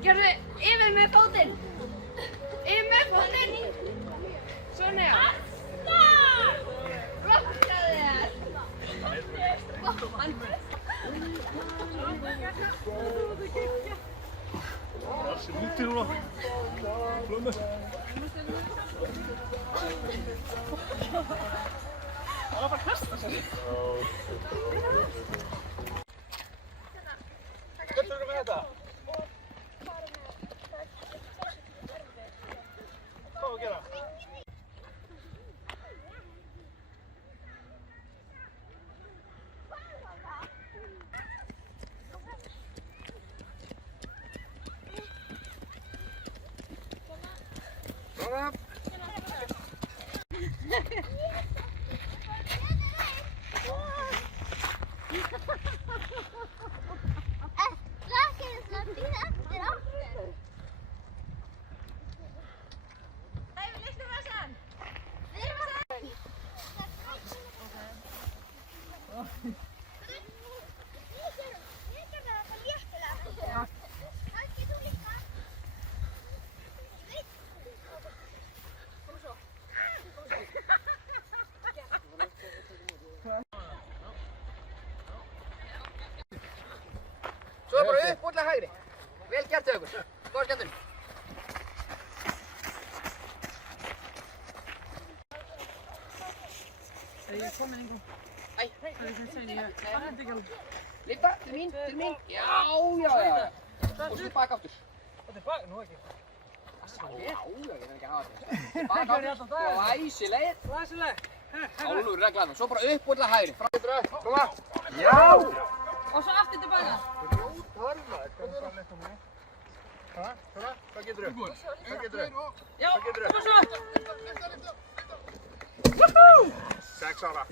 Gjörðu yfir með fótinn. Yfir með fótinn. Svona já. Rokkaðu þér. Það sé úti núna. Blömmu. Það var bara að kasta sér. Hvernig erum við þetta? Hvað á að gera? Svona. Svo bara upp og til hægri. Vel gert hjá ykkur. Góða skemmtun. Ég er komin einhvern. Æ. Það er sem segni, ég fannst ekki alveg. Lípa, til mín, til mín. Já. Og svo baka aftur. Þetta er bak, nú ekki. Já, ég er ekki að hafa þetta. Baka aftur. Glæsilegir. Glæsileg. Álur reglaðum. Svo bara upp og til hægri. Fram til upp. Koma. Já. Og svo aftur tilbaka. Svona, hvað getur þú? Hvað getur þú? Já, koma svo. 6 ára.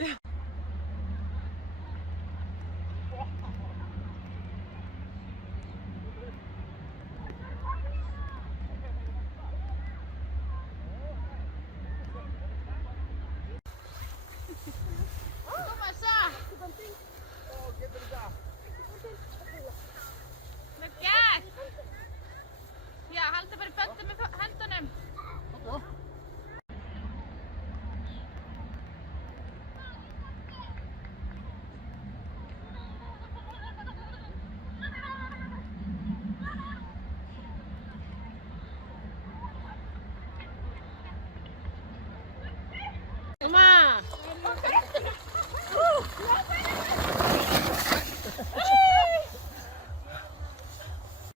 Já, halda bara í böndum með hendunum.